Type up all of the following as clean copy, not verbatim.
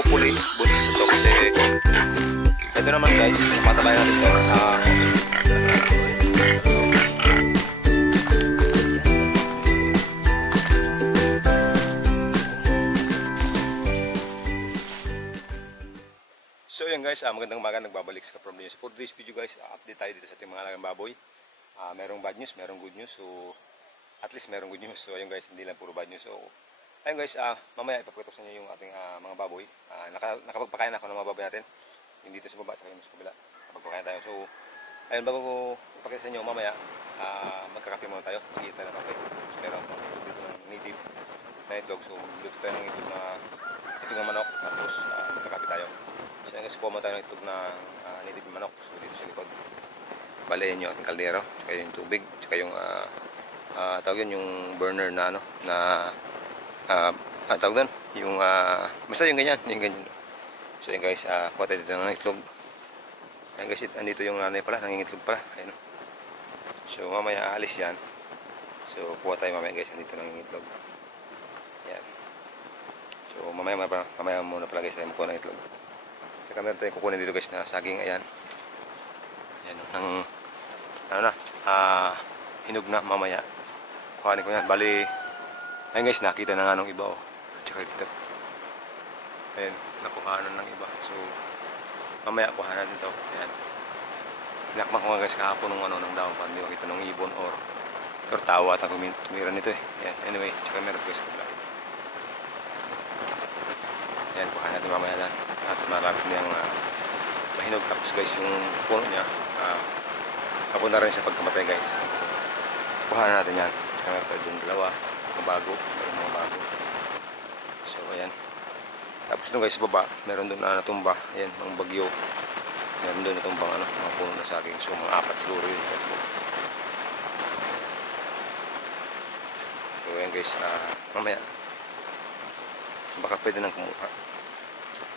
hopefully buntis ito kasi ito naman guys, patabay natin ito. So yun guys, magandang umaga, nagbabalik sa From News. For this video guys, update tayo dito sa ating mga alagang baboy. Merong bad news, merong good news. So at least merong good news. So ayun guys, hindi lang puro bad news. So ayun guys, mamaya ipapakita sa inyo yung ating mga baboy. Nakapagpakain ako ng mga baboy natin. Yung dito sa baba at yung sa kabila. Nakapagpakain tayo. So ayun, bago ko ipakita sa inyo mamaya, magkakape muna tayo. Magigit tayo ng kape. So meron akong dito ng native na itlog. So luto tayo ng itlog na manok. Tapos magkakape tayo. So ayun guys, kuha mo tayo ng itlog na native na manok. So dito sa likod, balayan yung ating kaldero, tsaka yung tubig, tsaka yung tawag yun, yung burner na ano, na tawag doon, yung basta yung ganyan, So yun guys, kuha tayo dito ng itlog. Ayun guys, andito yung nanay pala, nangingitlog pala. Ayun. So mamaya aalis yan. So kuha tayo mamaya guys, andito nangingitlog. Yan. So mamaya muna pala guys tayo makuha ng itlog. Saka meron tayong kukunin dito guys na saging. Ayan. Ayan, hinog na mamaya. Kuhanin ko yan. Bali, ayun guys, nakita na nga nung iba. Tsaka dito. Ayan, nakuhanan ng iba. So, mamaya kuhanan natin ito. Ayan. Pinakman ko nga guys kahapon ng daon. Para hindi makita ng ibon or tawa at tumira nito eh. Ayan, anyway, tsaka meron guys kabila. Ayan, kuhanan natin mamaya na. At marami niyang mahinog. Tapos guys, yung puno niya, kapon na rin sa pagkamatay guys. Kuhanan natin yan. Tsaka meron tayo dun dalawa. Mga bago. So, ayan. Tapos doon guys, baba, meron doon na natumba. Ayan, mga bagyo. Meron doon natumbang mga puno na saging. So, mga 4 siguro yun guys. So, ayan guys, mamaya. Baka pwede nang kumuha.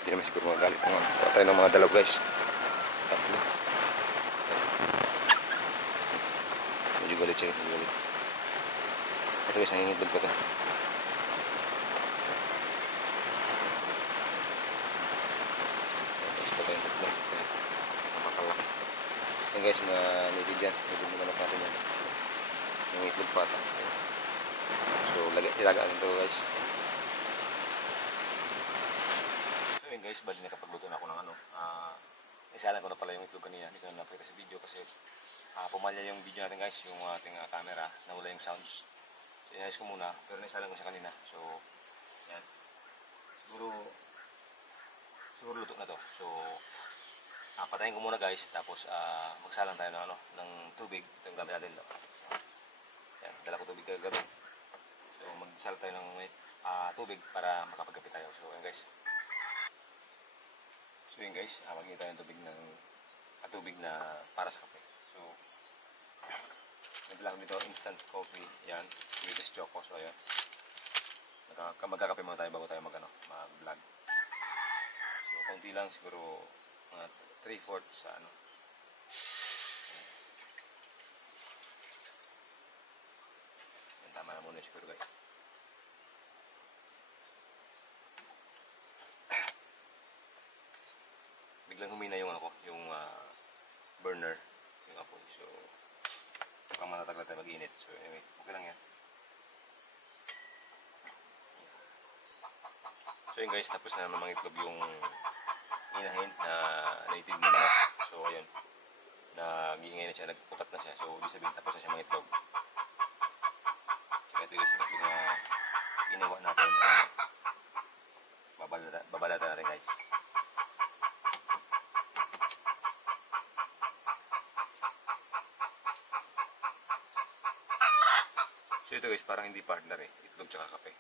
Hindi naman siguro magalit. Kuha tayo ng mga dalaw guys. Tatlo. Medyo galit siya. Ito guys, nangingitlog pa ito. Makalaki. Yan guys, mga native yan. Native na manok natin yan. Nangingitlog pa ito. So, ilagaan ito guys. So yun guys, bali nakapagluto na ako ng isalan ko na pala yung itlog kanina. Hindi ko na napakita sa video kasi pumalya yung video natin guys, yung ating camera, nawala yung sounds. So inayos ko muna, pero naisalan ko siya kanina. So yan, siguro luto na to. So patayin ko muna guys, tapos magsalang tayo ng tubig. Ito yung gamit natin. Yan, dala ko tubig kagabi. So magsala tayo ng tubig para makapagkape tayo. So yan guys. So yun guys, magiging tayo ng tubig na para sa kape. So naglang dito instant coffee. Yan, British Choco. So ayan, magkakape muna tayo bago tayo mag-vlog. So konti lang, siguro mga 3/4 sa yan, tama na muna siguro guys. Biglang humina yung yung burner, yung apoy. So baka matatagal tayo mag-init. So anyway, okay lang yan. So yun guys, tapos na naman mga itlog yung inahin na native na manok. So ayun, nag-iingay na siya, nagputat na siya. So ibig sabihin tapos na siya mga itlog. So ito guys, yung itlog na ginawa natin. Babalata na rin guys. So ito guys, parang hindi partner eh, itlog tsaka kape.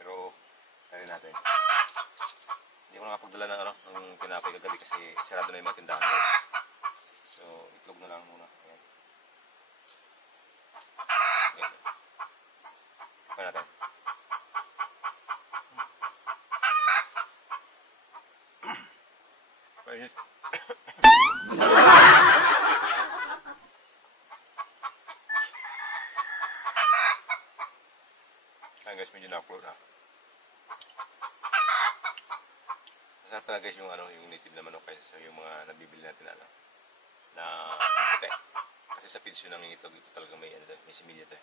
Pero try natin. Hindi ko nakapagdala ng tinapay kagabi kasi sarado na yung mga tindahan guys. So itlog na lang muna. Ayan. Ayan. Kaya natin. Ayan. Ayan guys, medyo na-upload na. masarap talaga guys yung ano, yung native na manok kaysa yung mga nabibili natin ano, na puti. Kasi sa pinsyo ng ito talaga may ano, may similya to.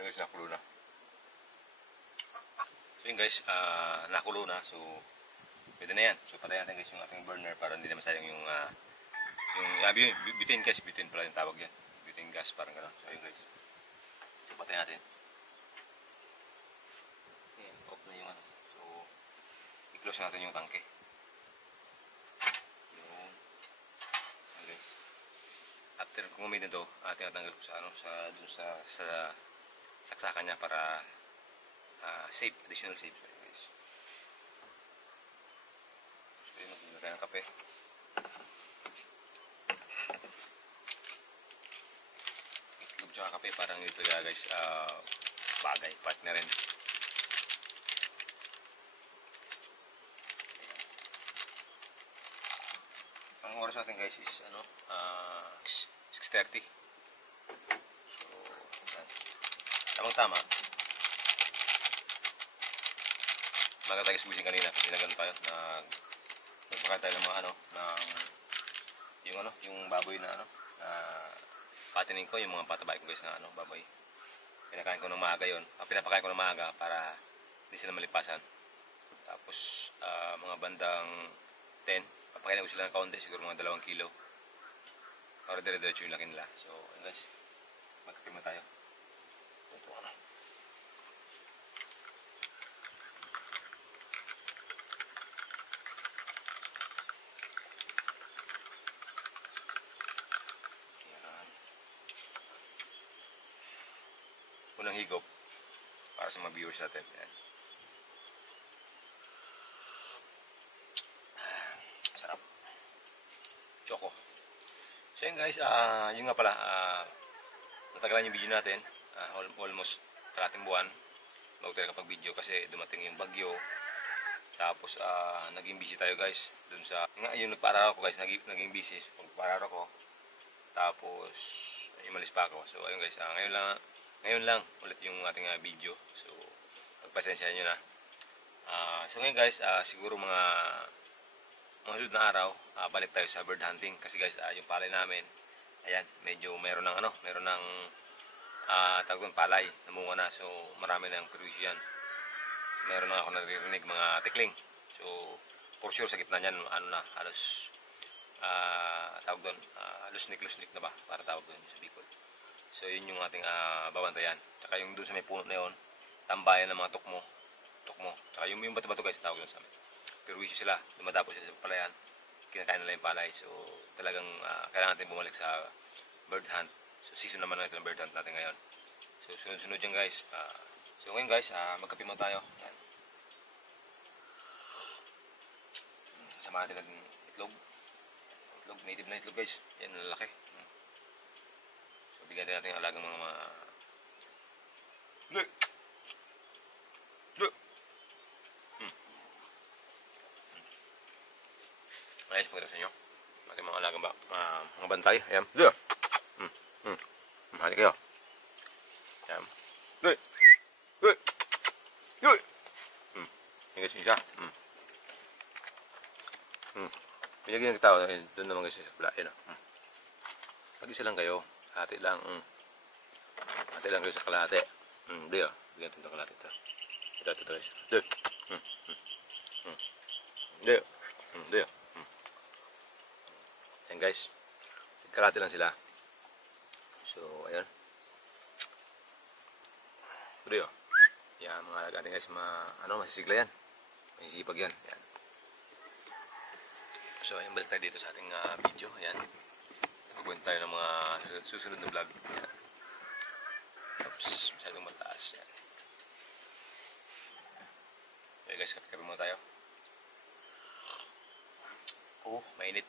Yung guys, nakulo na. So yun guys, nakulo na. So pwede na yan. So patayin natin guys yung ating burner para hindi na masayang yung butane guys. Butane pala yung tawag yan. Butane gas, parang gano'n. So yun guys. So patayin natin. Okay, off na yung ano. So i-close natin yung tangke. Yun. Yun guys. After kung umitin to, ating natanggal ko sa ano, dun sa saksakan niya para safe, additional safe. So, guys. So yun, magdala tayo ng kape. Itlog tsaka kape, parang ito guys, bagay, partner rin. Ang oras natin guys is ano, 6:30. So, tamang-tama. Maga tayo gumising kanina kasi nagano tayo, nagpakain tayo ng mga ano, yung baboy na ano, patinin ko, yung mga patabay ko guys na ano, baboy. Pinakain ko ng maaga yun. Pinapakain ko ng maaga para hindi sila malipasan. Tapos, mga bandang 10, papakainin ko sila ng kaunti, siguro mga 2 kilo. Para dire-diretso yung laki nila. So, guys, magkape mo tayo. Ito ano. Yan. Unang higop para sa mga viewers natin. Yan. Sarap. Choco. So yun guys, yun nga pala, natagalan yung video natin, almost kalating buwan bago tayo kapag-video kasi dumating yung bagyo. Tapos naging busy tayo guys dun sa, yung nagpararo ko guys, naging busy pagpararo ko. Tapos umalis pa ako. So ayun guys, ngayon lang ulit yung ating video. So pagpasensya nyo na. So ngayon guys, siguro mga susunod na araw, balik tayo sa bird hunting kasi guys, yung palay namin, ayan, medyo meron ng tawag doon, palay, namunga na. So marami na yung perwisyo yan. Meron na ako naririnig mga tikling. So for sure sa gitna niyan, ano na, halos tawag doon, lusnik na ba para tawag doon sa Bicol. So yun yung ating babantayan. Tsaka yung doon sa may puno na yun, tambayan ng mga tukmo. Tsaka yung bato-bato guys, tawag doon sa amin. Perwisyo sila, dumadapos sila sa palayan, kinakain nila yung palay. So talagang kailangan natin bumalik sa bird hunt. So season naman natin ng bird hunt natin ngayon. So sunod-sunod yan guys. So ngayon guys, magkape mo tayo. Yan. Sama natin ng itlog. Native na itlog guys. Yan, lalaki. So bigyan natin yung alagang mga ayos, pagkita sa inyo. Ating mga alagang mga bantay. Ayan. Hali kayo. Ayan. Yan guys, isa. Pinagyan ng tao. Doon naman guys sa pula. Ayan. Pag-isa lang kayo. Hati lang. Hati lang kayo sa kalahati. Hindi oh. Bigyan natin ito kalahati ito. Ito guys. Hindi oh. Ayan guys, kalahati lang sila. So, ayan. Pwede o. Yan, mga alagaan guys, masisigla yan. Masisipag yan. Ayan. So, ayan, balik tayo dito sa ating video. Ayan. Nagpupunta tayo ng mga susunod na vlog. Ayan. Oops, masyadong mataas. Ayan. Ayan guys, kape-kape muna tayo. Mainit.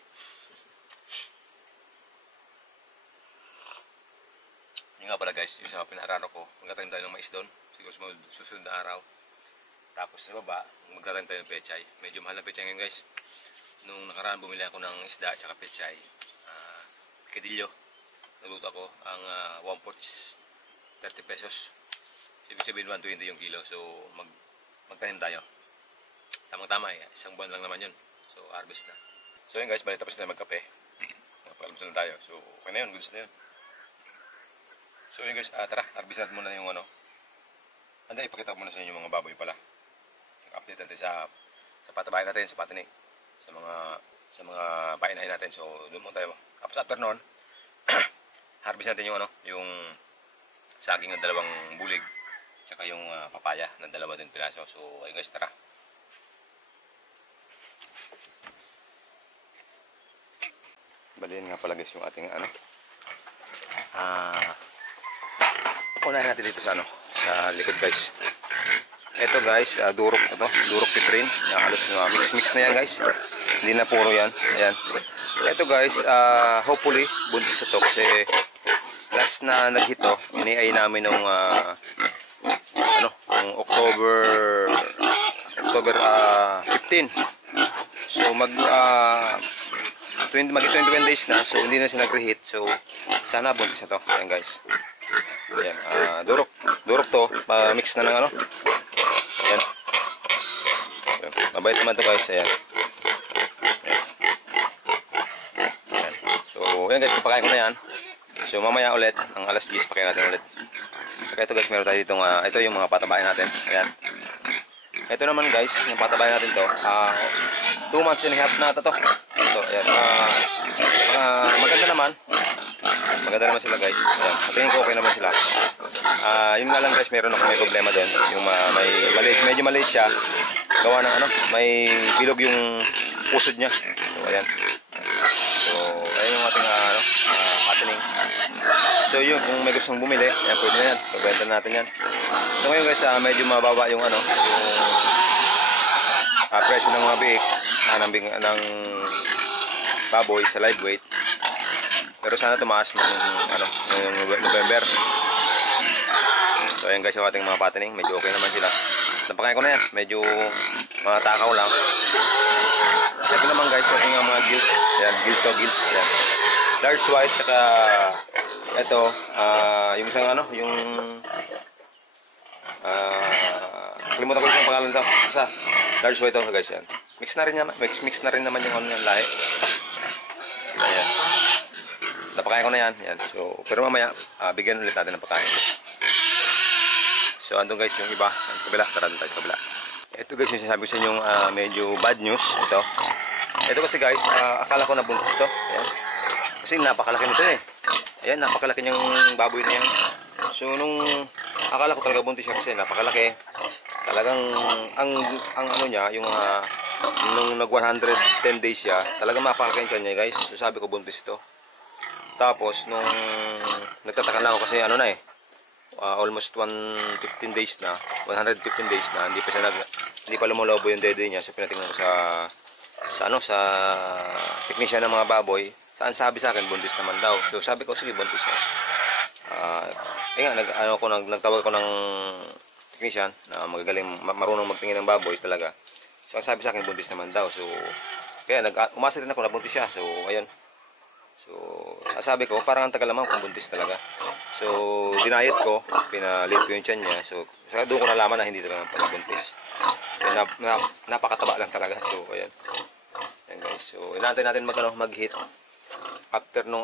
Yun nga pala guys, yung sa pinararo ko, magtatanim tayo ng mais doon, siguro sa susunod na araw. Tapos sa baba, magtatanim tayo ng pechay. Medyo mahal na pechay ngayon guys. Nung nakaraan bumili ako ng isda at saka pechay. picadillo. Naluto ako. Ang 1/4 is 30 pesos. Ibig sabihin 120 yung kilo. So magtanim tayo. Tamang-tama eh. Isang buwan lang naman yun. So harvest na. So yun guys, bali tapos na magkape. Magpakalamsan na tayo. So okay na yun, goods na yun. So yun guys, tara, harvest natin muna yung ano. Anda, ipakita ko muna sa inyo yung mga baboy pala. Update natin sa patabayan natin, sa patinig. Sa mga painahin natin. So doon muna tayo. Tapos after noon, harvest natin yung ano, yung saging ng dalawang bulig. Tsaka yung papaya ng dalawa din piraso. So ayun guys, tara. Baliin nga pala guys yung ating ano. Unahin natin dito sa ano, sa likod guys. Ito guys, durok ito, durok pitrin. Halos mix na yan guys. Hindi na puro yan. Ayan. Ito guys, hopefully buntis ito kasi last na naghito, iniay namin nung ano, nung October 15. So mag 21 days na, so hindi na siya nag-reheat. So sana buntis na to. Ayan guys. Ayan, durok to, mix na ng ano. Ayan. Mabait naman to guys. Ayan. Ayan. So ayan guys, pakain ko na yan. So mamaya ulit, ang alas 10 pakain natin ulit. Saka ito guys, meron tayo ditong ito yung mga patabayan natin. Ayan. Ito naman guys, yung patabayan natin to, 2 months and a half na ito. Ito, ayan. Maganda naman. Maganda naman sila guys. Ayan. Tingin ko okay naman sila. Yun nga lang guys, meron ako may problema doon. Yung may maliit, medyo maliit siya. Gawa ng ano, may bilog yung pusod niya. So ayan. So ayan yung ating patining. So yun, kung may gustong bumili, ayan, pwede na yan. Pagbenta natin yan. So ngayon guys, medyo mababa yung ano, yung presyo ng mga biik ng baboy sa live weight. Pero sana tumaas ng ano, ngayong November. So ayan guys, yung ating mga patining, medyo okay naman sila. Napakain ko na yan, medyo mga takaw lang. Ito naman guys, ating mga gilt. Ayan, gilt to gilt. Ayan. Large white, saka ito, yung isang ano, yung kalimutan ko yung pangalan ito. Isa, large white ito guys yan. Mix na rin naman yung ano yan, lahi. Ayan. Napakain ko na yan. Ayan. So, pero mamaya, bigyan ulit natin ng pagkain. So, andun guys yung iba. Ang kabila. Tara doon tayo sa kabila. Ito guys yung sinasabi ko sa inyong medyo bad news. Ito kasi guys, akala ko nabuntis ito. Ayan. Kasi napakalaki nito eh. Ayan, napakalaki niyang baboy na yan. So, nung akala ko talaga buntis siya kasi napakalaki. Talagang, ang ano niya, yung nung nag 110 days siya, talagang mapakalaki yung niya guys. So, sabi ko buntis ito. Tapos, nung nagtataka na ako kasi ano na eh, almost 115 days na, 115 days na, hindi pa lumolobo yung dede niya. So, pinatingnan ko sa technician ng mga baboy. Saan sabi sa akin, buntis naman daw. So, sabi ko, sige, buntis na. Nagtawag ko ng technician na magagaling, marunong magtingin ng baboy talaga. So, sabi sa akin, buntis naman daw. So, kaya umasa rin ako na buntis siya. So, ayun. So, sabi ko, parang ang tagal naman kung buntis talaga. So, dinayet ko, pinalit ko yung tiyan niya. So, doon ko nalaman na hindi talaga pala buntis. So, napakataba lang talaga. So, ayan. Ayan guys. So, inaantay natin mag-hit. After nung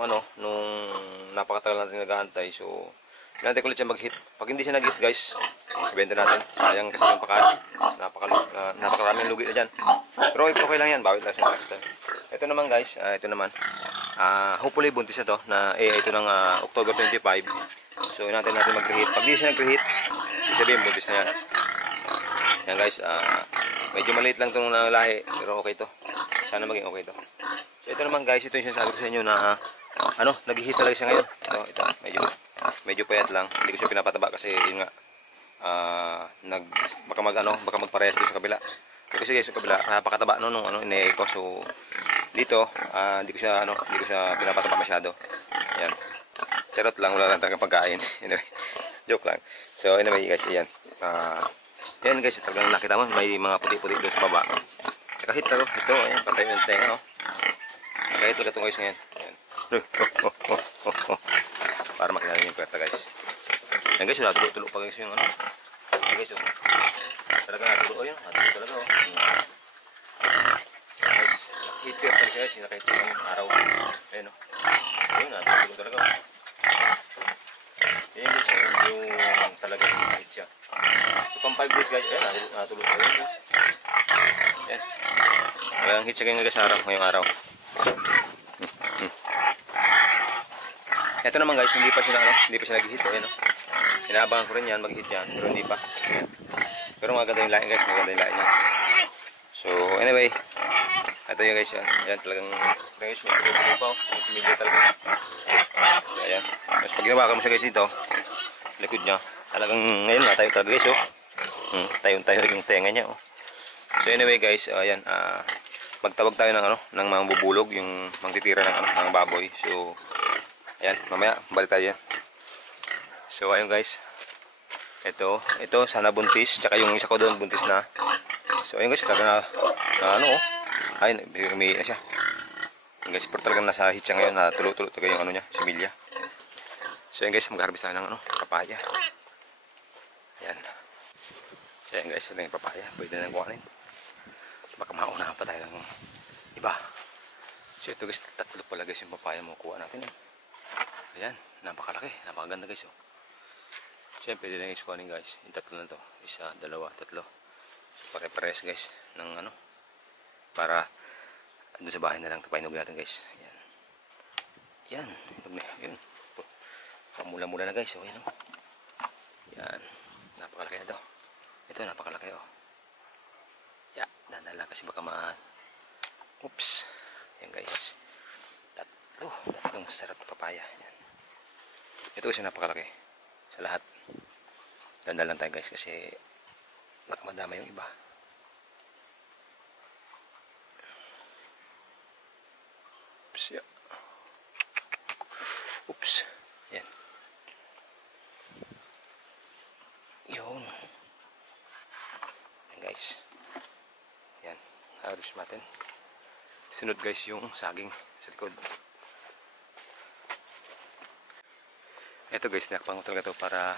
napakatagal natin nag-aantay. So, inaantay ko ulit siya mag-hit. Pag hindi siya nag-hit guys, ibenta natin. Sayang kasi yung pakain. Napakaraming lugi na dyan. Pero okay lang yan. Bawit lang siya next time. Ito naman guys, ito naman. Hopefully buntis na to na ito ng October 25. So inaantay natin mag-reheat. Pag di siya nag-reheat, sabihin buntis na yan. Yan guys, medyo maliit lang itong lahi, pero okay to. Sana maging okay to. So ito naman guys, ito yung sinasabi ko sa inyo na nag-reheat talaga siya ngayon. Ito medyo payat lang. Hindi ko siya pinapataba kasi yun nga baka magparehas dito sa kabila. Kasi guys, sa kabila napakataba nung inay ko. So dito, hindi ko siya pinapataba masyado. Ayan. Charot lang, wala lang talagang pagkain. Anyway, joke lang. So anyway guys, ayan. Ayan guys, talagang nakita mo, may mga puti-puti doon sa baba. Kahit ito, ayan, patay yung tenga, Kahit ito guys ngayon. Ayan. Para makita nyo yung puwerta guys. Yan guys, natulo-tulo pa guys yung ano. Yan guys, talaga natulo yun. Natulo talaga oh. Guys, heater talaga guys. Nakahit siya yung araw. Ayun oh. Ayun, natulo talaga oh. Yan guys, yung talaga nakahit siya. So pang 5 days guys, ayun, natulo talaga. Yan. Talagang hit siya guys ngayong araw. Ito naman guys, hindi pa siya nag-hit. Ayan, oh. Inaabangan ko rin yan, mag-hit yan, pero hindi pa. Ayan. Pero maganda yung lain guys, maganda yung lain yan. So anyway, ito yung guys yan. Ayan, talagang guys, may tuloy pa oh. May similya talaga. So ayan. Mas pag ginawakan mo siya guys dito, likod niya, talagang ngayon na tayo talaga guys oh. Tayo yung tenga niya oh. So anyway guys, ayan, magtawag tayo ng ng mga bubulog, yung magtitira ng baboy. So ayan, mamaya balik tayo yan. So ayun guys, ito sana buntis, tsaka yung isa ko doon buntis na. So ayun guys, talaga na oh, ayun, umiiyak na siya. Ayun guys, pero talagang nasa hit siya ngayon, na tulo-tulo talaga yung niya, similya. So ayun guys, mag-harvest tayo ng papaya. Ayan. So ayun guys, ito yung papaya, pwede na kuhanin. Baka maunahan pa tayo ng iba. So ito guys, tatlo pala guys yung papaya mo kuha natin. Ayan, napakalaki, napakaganda guys oh. Siyempre, pwede na guys kuhanin guys. Yung tatlo na to, isa, dalawa, tatlo. So pare-pares guys ng para andun sa bahay na lang tapainug natin guys. Ayan. Yan, yun. Pamula-mula na guys, oh, yan oh. Yan, napakalaki na to. Ito, napakalaki oh. Yeah, dandala kasi baka oops. Yan guys. Tatlong sarap na papaya. Yan. Ito kasi napakalaki sa lahat. Dandala lang tayo guys kasi baka madama yung iba. Oops, yeah. Oops. Yan. Yun. Yan guys. Yan. Harvest natin. Sunod guys yung saging sa likod. Ito guys, nakapangot talaga ito para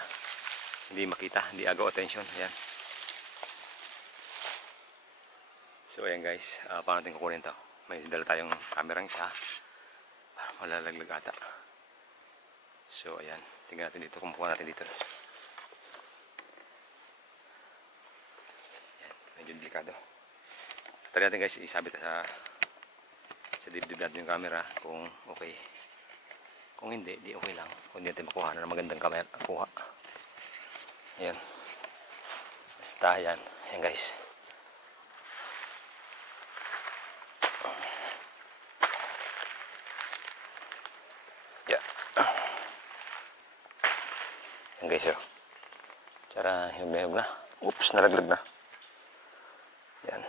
hindi makita, hindi agaw attention. Ayan. So ayan guys, paano natin kukunin ito? May dala tayong camera isa. Parang malalaglag ata. So ayan, tingnan natin dito, kumukuha natin dito. Ayan, medyo delikado. Try natin guys, isabit sa dibdib natin yung camera kung okay. Kung hindi, di okay lang. Kung hindi natin makuha na magandang camera, kuha. Ayan. Basta yan. Ayan guys. Yeah. Ayan guys. Oh. Tsara, hiyog na. Oops, nalaglag na. Ayan.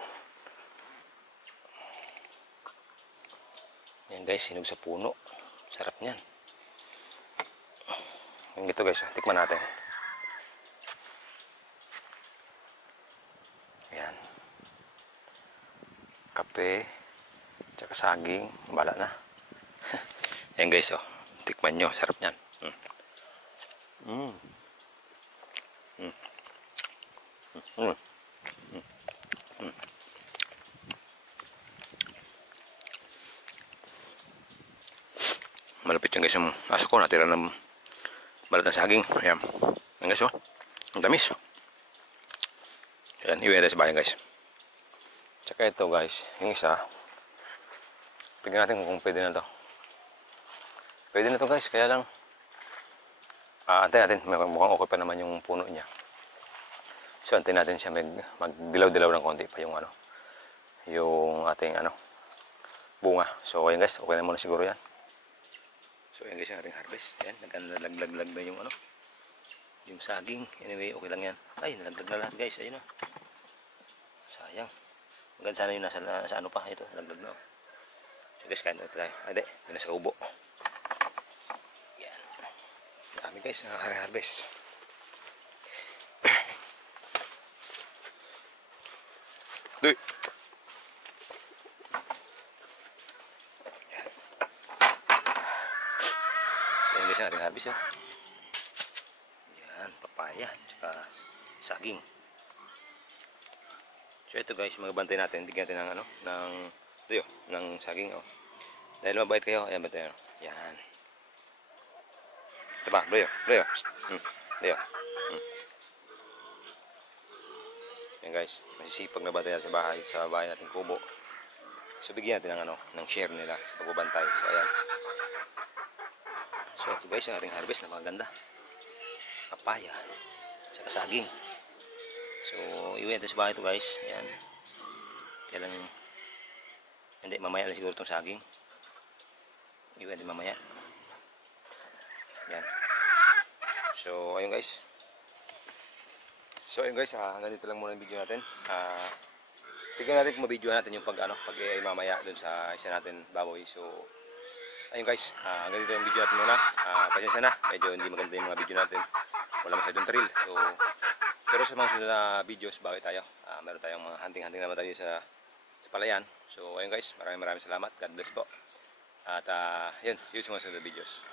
Ayan guys, hinog sa puno. Sarap niyan. Yung ito guys, tikman natin. Ayan. Kape, tsaka saging, bala na. Ayan guys, oh. Tikman nyo, sarap niyan. Malapit yan guys yung aso ko, natira ng balat ng saging. Ayan. Ayan guys oh. Ang tamis. Ayan, iwi natin sa bayan guys. Tsaka ito guys, yung isa. Tignan natin kung pwede na to. Pwede na to guys, kaya lang antayin natin, mukhang okay pa naman yung puno niya. So antayin natin siya magdilaw-dilaw ng konti pa yung yung ating bunga. So ayan guys, okay na muna siguro yan. So ayan guys, yung ating harvest. Yan, nalaglag na yung saging. Anyway, okay lang yan. Ay, nalaglag na lahat guys. Ayun o. Sayang. Maganda sana yun nasa ano pa. Ito, nalaglag na. So guys, kain na tayo. Ade, doon na sa ubo. Yan. Dami guys, nakaka-harvest. Duy! So yun guys ang ating harvest. Oh. Yan, papaya, tsaka saging. So ito guys, magbantay natin, bigyan natin ng ano, ng tuyo, ng saging. Oh. Dahil mabait kayo, ayan ba tayo? Yan. Ito ba, Leo, Leo. Leo. Yan guys, masisipag na bantay sa bahay natin kubo. So bigyan natin ng ano, ng share nila sa pagbabantay. So ayan. So ito guys, ang ating harvest na maganda. Papaya, tsaka saging. So iuwi natin sa bahay ito guys. Ayan. Kaya lang, hindi, mamaya lang siguro itong saging. Iuwi natin mamaya. Yan. So ayun guys. So ayun guys, ganito lang muna yung video natin. Tignan natin kung mabidyohan natin yung pag mamaya dun sa isa natin baboy. So ayun guys, ganito yung video natin muna. Pasensya na, medyo hindi maganda yung mga video natin. Wala masyadong thrill. So pero sa mga sunod na videos, bakit tayo? Meron tayong mga hunting-hunting naman tayo sa palayan. So ayun guys, maraming salamat. God bless po. At yun, see you sa mga sunod na videos.